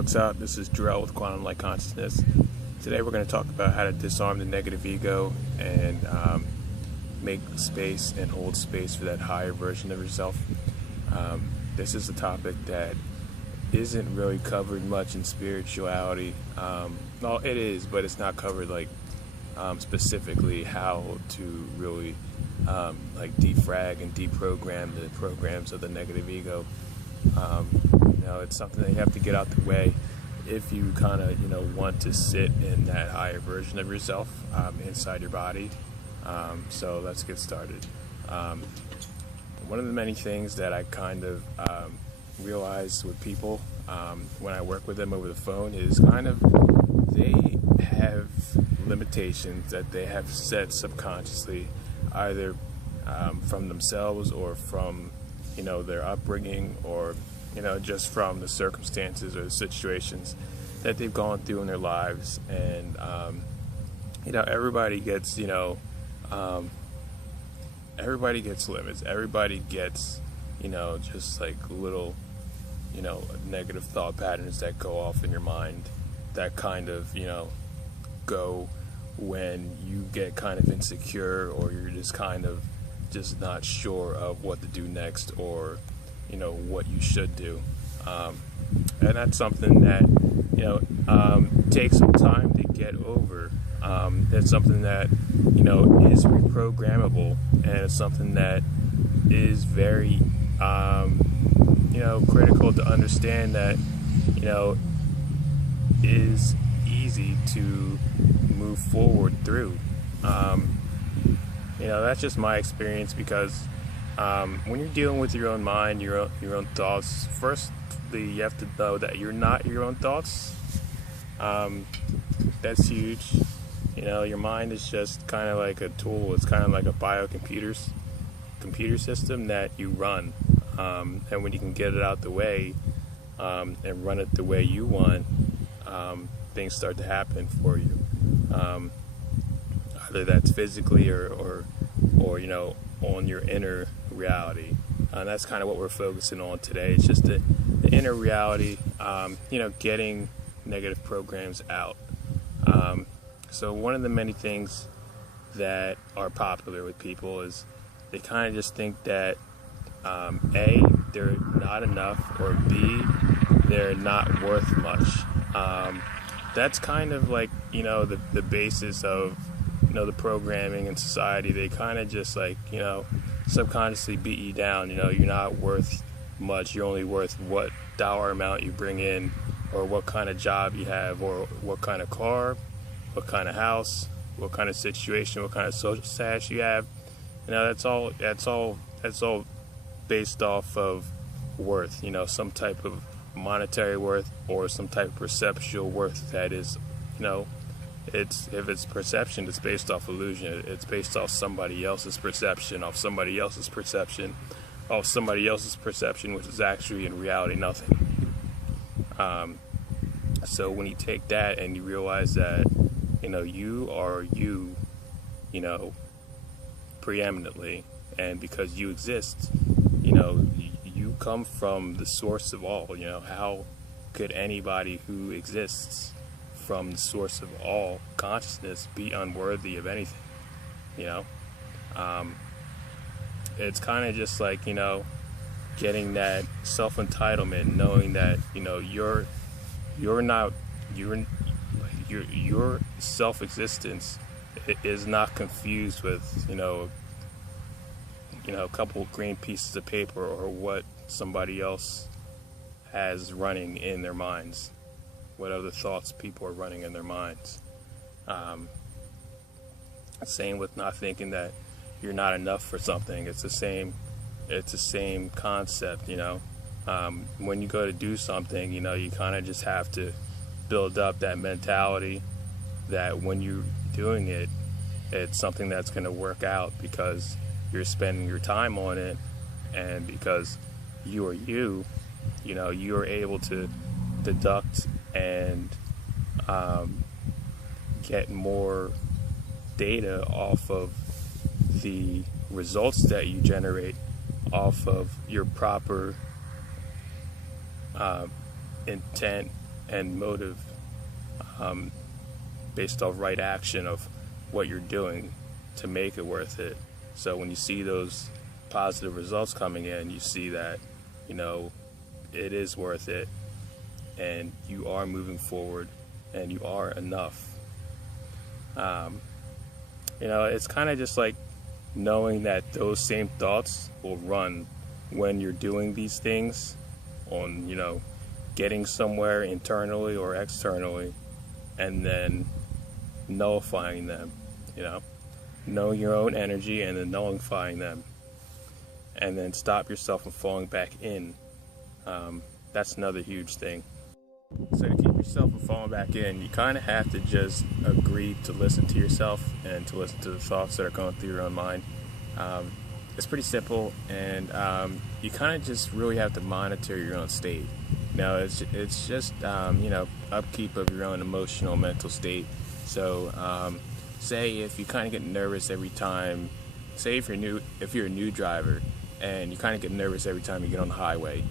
what's up? This is Drell with Quantum Light Consciousness. Today we're going to talk about how to disarm the negative ego and make space and hold space for that higher version of yourself. This is a topic that isn't really covered much in spirituality. Well, it is, but it's not covered specifically how to really defrag and deprogram the programs of the negative ego. It's something that you have to get out the way if you kind of want to sit in that higher version of yourself inside your body. So let's get started. One of the many things that I kind of realize with people when I work with them over the phone is they have limitations that they have set subconsciously, either from themselves or from their upbringing, or just from the circumstances or the situations that they've gone through in their lives. And everybody gets everybody gets limits. Everybody gets just like little negative thought patterns that go off in your mind, that kind of go when you get kind of insecure, or you're just not sure of what to do next, or what you should do. And that's something that takes some time to get over. It's something that is reprogrammable, and it's something that is very critical to understand, that is easy to move forward through. That's just my experience, because when you're dealing with your own mind, your own thoughts, firstly you have to know that you're not your own thoughts. That's huge. Your mind is just kind of like a tool. It's kind of like a computer system that you run, and when you can get it out the way and run it the way you want, things start to happen for you. Either that's physically or on your inner reality. And that's kind of what we're focusing on today. It's just the inner reality, getting negative programs out. So one of the many things that are popular with people is they kind of just think that A, they're not enough, or B, they're not worth much. That's kind of like the basis of the programming in society. They kind of just subconsciously beat you down. You're not worth much. You're only worth what dollar amount you bring in, or what kind of job you have, or what kind of car, what kind of house, what kind of situation, what kind of social status you have. That's all based off of worth. Some type of monetary worth, or some type of perceptual worth that is, if it's perception, it's based off illusion. It's based off somebody else's perception, off somebody else's perception, off somebody else's perception, which is actually in reality nothing. So when you take that and you realize that, you are you, preeminently, and because you exist, you come from the source of all. How could anybody who exists from the source of all consciousness be unworthy of anything? It's kind of just like getting that self-entitlement, knowing that your self-existence is not confused with a couple green pieces of paper, or what somebody else has running in their minds, what other thoughts people are running in their minds. Same with not thinking that you're not enough for something. It's the same concept. When you go to do something, you kind of just have to build up that mentality that when you're doing it, it's something that's going to work out, because you're spending your time on it, and because you are you are able to deduct and get more data off of the results that you generate, off of your proper intent and motive based off right action of what you're doing to make it worth it. So when you see those positive results coming in, you see that, it is worth it, and you are moving forward, and you are enough. It's kind of just like knowing that those same thoughts will run when you're doing these things on, getting somewhere internally or externally, and then nullifying them, knowing your own energy and then nullifying them, and then stop yourself from falling back in. That's another huge thing. So to keep yourself from falling back in, you kind of have to just agree to listen to yourself and to listen to the thoughts that are going through your own mind. It's pretty simple, and you kind of just really have to monitor your own state. Now, it's just upkeep of your own emotional, mental state. So, say if you kind of get nervous every time, say if you're a new driver, and you kind of get nervous every time you get on the highway,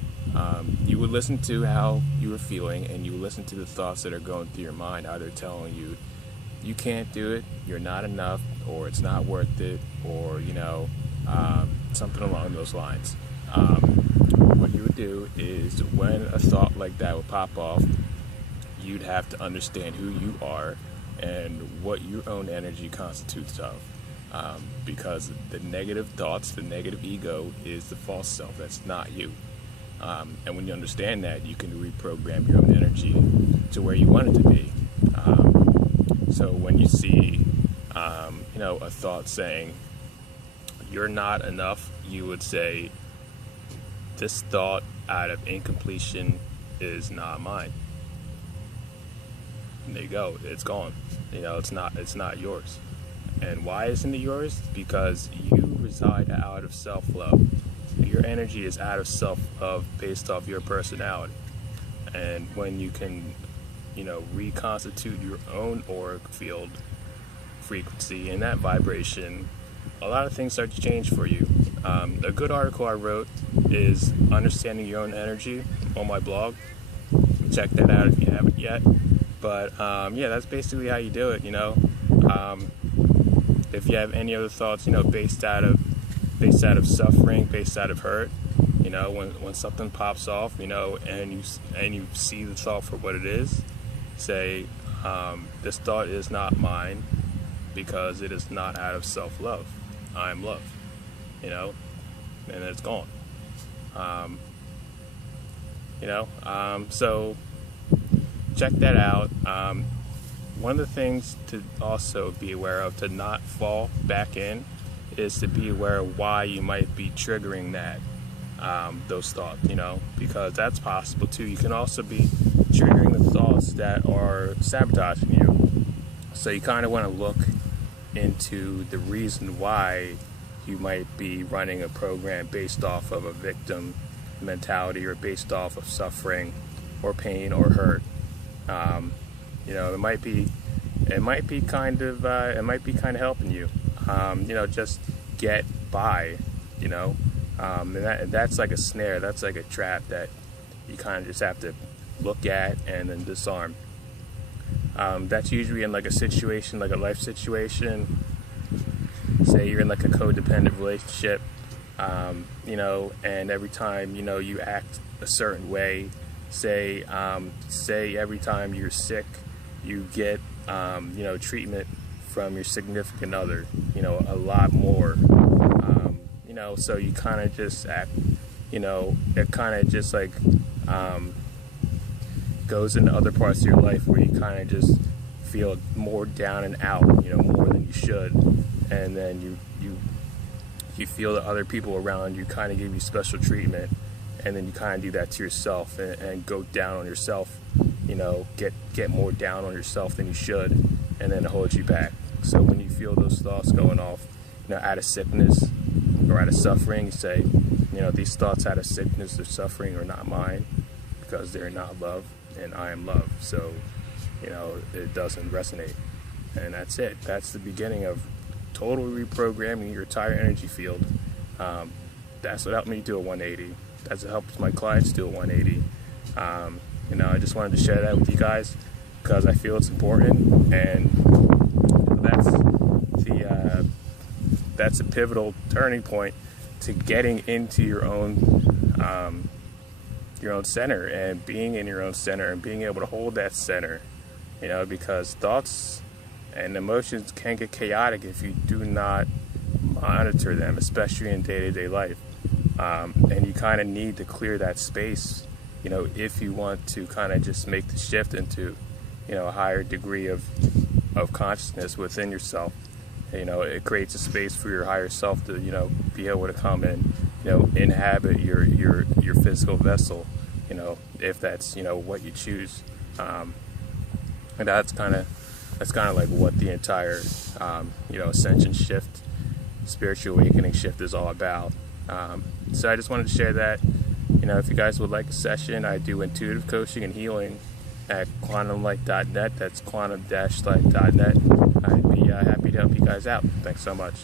you would listen to how you were feeling, and you would listen to the thoughts that are going through your mind, either telling you you can't do it, you're not enough, or it's not worth it, or something along those lines. What you would do is, when a thought like that would pop off, you'd have to understand who you are and what your own energy constitutes of. Because the negative thoughts, the negative ego, is the false self. That's not you. And when you understand that, you can reprogram your own energy to where you want it to be. So when you see, a thought saying, you're not enough, you would say, this thought out of incompletion is not mine. And there you go, it's gone. It's not yours. And why isn't it yours? Because you reside out of self-love. Your energy is out of self-love based off your personality. And when you can, reconstitute your own auric field frequency and that vibration, a lot of things start to change for you. A good article I wrote is Understanding Your Own Energy on my blog. Check that out if you haven't yet. But that's basically how you do it. If you have any other thoughts, based out of suffering, based out of hurt, when something pops off, and you see the thought for what it is, say, this thought is not mine because it is not out of self-love. I am love, and it's gone. So check that out. One of the things to also be aware of, to not fall back in, is to be aware of why you might be triggering that, those thoughts, because that's possible too. You can also be triggering the thoughts that are sabotaging you. So you kind of want to look into the reason why you might be running a program based off of a victim mentality, or based off of suffering or pain or hurt. It might be kind of helping you, just get by, and that's like a snare, that's like a trap that you kind of just have to look at and then disarm. That's usually in like a situation, like a life situation. Say you're in like a codependent relationship, and every time, you act a certain way. Say every time you're sick, you get, treatment from your significant other, a lot more, so you kind of just act, it kind of just like, goes into other parts of your life where you kind of just feel more down and out, more than you should, and then you feel that other people around you kind of give you special treatment, and then you kind of do that to yourself and go down on yourself, get more down on yourself than you should, and then it holds you back. So when you feel those thoughts going off, out of sickness or out of suffering, you say, these thoughts out of sickness or suffering are not mine because they're not love, and I am love. So, it doesn't resonate. And that's it. That's the beginning of totally reprogramming your entire energy field. That's what helped me do a 180. That's what helps my clients do a 180. I just wanted to share that with you guys because I feel it's important, and that's a pivotal turning point to getting into your own center and being in your own center and being able to hold that center. Because thoughts and emotions can get chaotic if you do not monitor them, especially in day-to-day life. And you kind of need to clear that space, if you want to kind of just make the shift into, a higher degree of consciousness within yourself. It creates a space for your higher self to, be able to come and, inhabit your physical vessel, if that's, what you choose. And that's kind of like what the entire, ascension shift, spiritual awakening shift is all about. So I just wanted to share that. If you guys would like a session, I do intuitive coaching and healing at quantumlight.net. That's quantum-light.net. I'd be happy to help you guys out. Thanks so much.